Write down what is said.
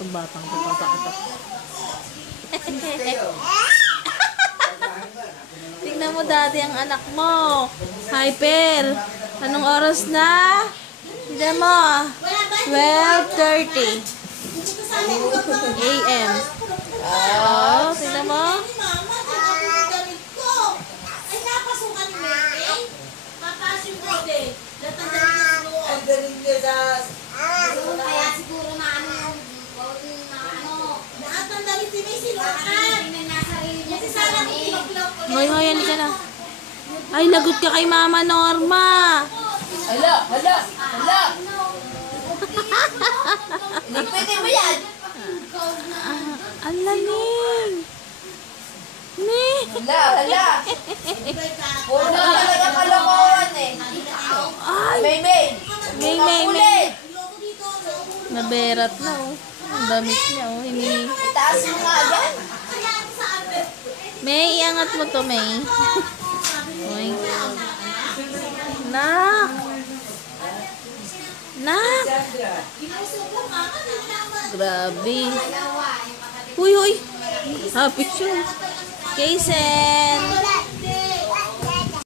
Itong batang ito, papakitak. Tingnan mo dati ang anak mo. Hyper. Anong oras na? Tingnan mo. 12:30 AM. Oh, tingnan mo. Kaya siguro na ano, naatandali si May silukan. Kasi sana kung pinag-vlog ko. Hoy, hoy, halika na. Ay, lagot ka kay Mama Norma. Hala, hala, hala. Hindi pwede mo yan. Ang lamig. Ni. Hala, hala. Puro na talaga kalokohan eh. Ay, May. May. Naberat na, oh. Ang damit niya, oh. Itaas mo nga yan. May, iangat mo to, May. Oy. Nak. Nak. Grabe. Huy. Happy show. Kaisen.